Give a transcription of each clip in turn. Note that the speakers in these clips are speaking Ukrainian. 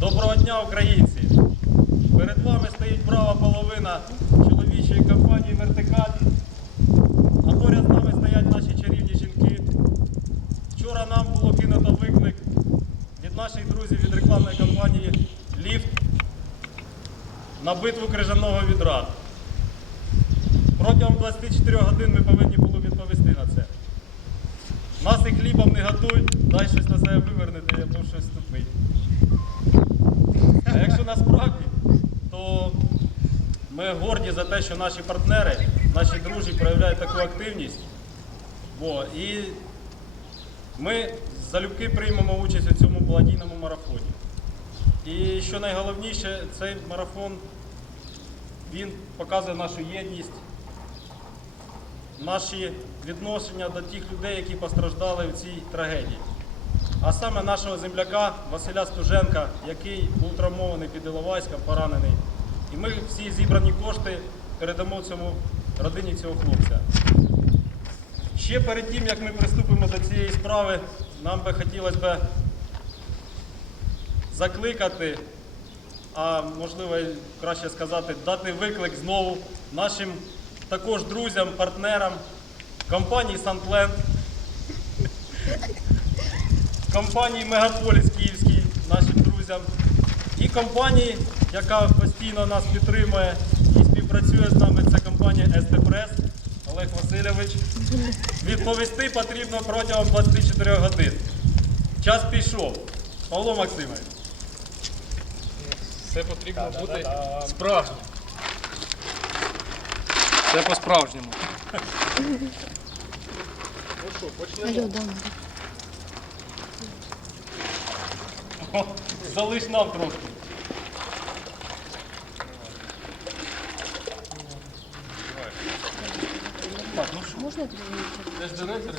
Доброго дня, українці! Перед вами стоїть права половина чоловічої компанії Вертикаль. А поряд з нами стоять наші чарівні жінки. Вчора нам було кинуто виклик від наших друзів від рекламної компанії Ліфт на битву крижаного відра. Протягом 24 годин ми повинні були відповісти на це. Нас і хлібом не готуй, дай щось на себе вивернути, а то щось тупить. Насправді, то ми горді за те, що наші партнери, наші друзі проявляють таку активність. Бо, і ми залюбки приймемо участь у цьому благодійному марафоні. І що найголовніше, цей марафон він показує нашу єдність, наші відношення до тих людей, які постраждали в цій трагедії. А саме нашого земляка Василя Стуженка, який був травмований під Іловайськом, поранений. І ми всі зібрані кошти передамо цьому родині цього хлопця. Ще перед тим, як ми приступимо до цієї справи, нам би хотілося б закликати, а можливо краще сказати, дати виклик знову нашим також друзям, партнерам компанії Сантленд, компанії Мегаполіс Київський, нашим друзям, і компанії, яка постійно нас підтримує і співпрацює з нами, це компанія СТПрес Олег Васильович. Відповісти потрібно протягом 24 годин. Час пішов. Павло Максимович. Все потрібно бути справжнім. Все по-справжньому. Ну що, почнемо. Залиш нам трошки. Так, ну що? Можна тобі вийти? Де ж директор?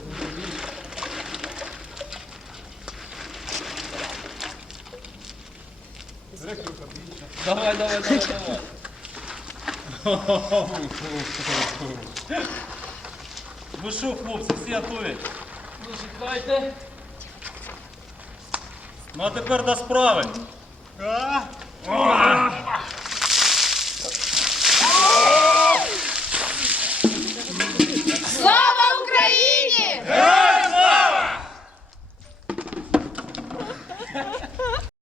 Директор отлично. Давай, давай, давай, давай. Ви що, хлопці, всі готові? Ну, чекайте. Ну а тепер до справи.